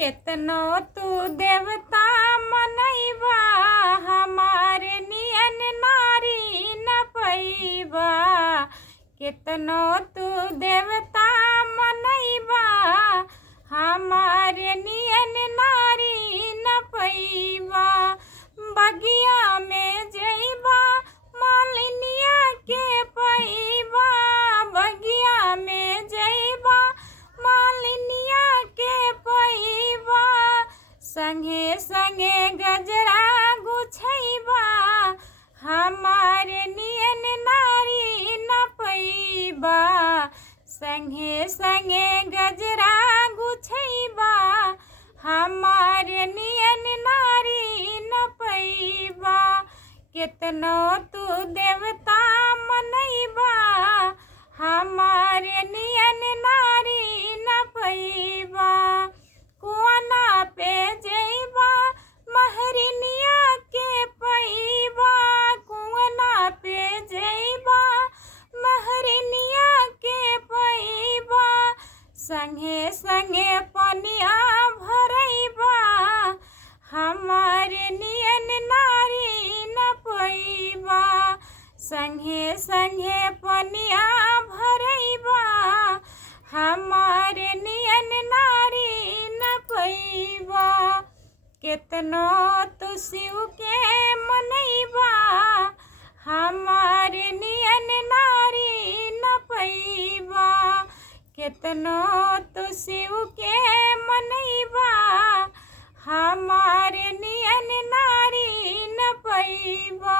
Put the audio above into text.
केतनो तू देवता मनैबा हमारे नियन नारी न पैबा। केतनो तू देवता मनैबा हमारे नियन नारी न पैबा। बगिया में जइबा मालिनिया के पैबा। बगिया में जइबा मालिनिया के पैबा। संगे संगे गजरा गुछैबा हमारे नियन नारी न पैबा। संगे संगे गजरा गुछैबा हमारे नियन नारी न पैबा। केतनो तू देवता मनैबा हमारे नियन नारी न पैबा। कुआना पे जइबा महरिनिया के पैबा। कुआना पे जइबा महरिनिया के पैबा। संगे संगे पनिया भरैबा हमारे नियन नारी न पैबा। संगे संगे पनिया भरैबा हमारे नियन नारी न पैबा। केतनो तू शिव के मनैबा हमारे नियन नारी न पैबा। केतनो तू शिव के मनैबा हमारे नियन नारी न पैबा।